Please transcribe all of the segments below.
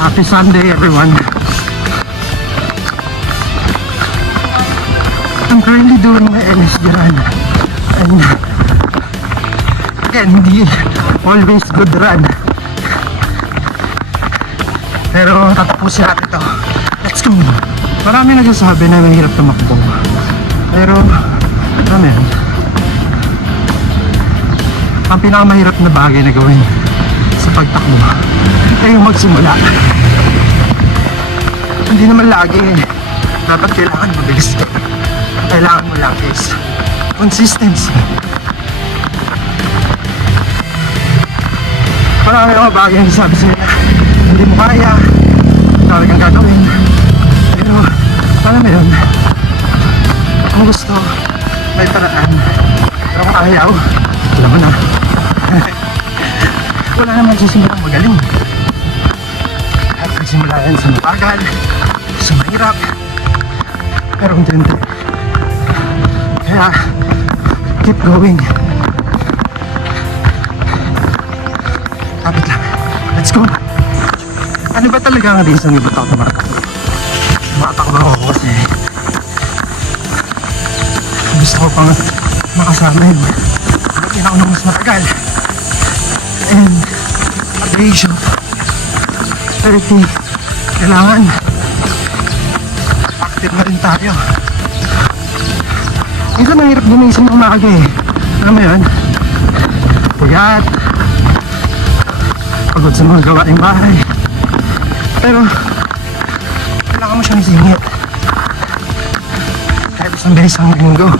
Happy Sunday, everyone. I'm currently doing my LSD run. And again, hindi always good run. Pero tatapusin natin ito. Let's go! Marami nagsasabi na mahirap tumakbo. Pero, alam mo yan, ang pinakamahirap na bagay na gawin sa pagtakbo ay yung magsimula. Hindi naman lagi dapat kailangan mabilis ka. Kailangan mo lang is consistency. Marami mga bagay na sabi sa'yo na hindi mo kaya, tawag kang gagawin. Pero alam mo yun, kung gusto may paraan. Pero kung ayaw, alam mo na. Wala naman sisimulang magaling. At nagsimula yan sa mabagal, sa mahirap, pero unti-unti. Kaya keep going. Kapit lang. Let's go. Ano ba talaga ang reason yung ba't ako tumatakbo? Tumatakbo ako kasi gusto ko pang makasama yun. Pagdating ako ng mas matagal. And at the age of 30, kailangan active na rin tayo. Minsan mahirap gumising ng umaga eh. Alam mo yun? Puyat, pagod sa mga gawaing bahay. Pero kailangan mo siyang isingit. Kahit isang beses ang linggo.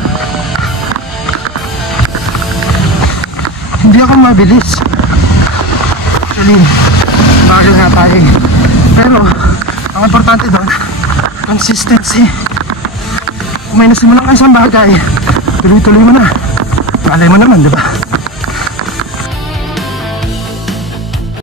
Hindi ako mabilis. Actually, bagal nga tayo eh. Pero ang importante doon, consistency. Kung may nasimulan ka isang bagay, tuloy-tuloy mo na. Malay mo naman, di ba?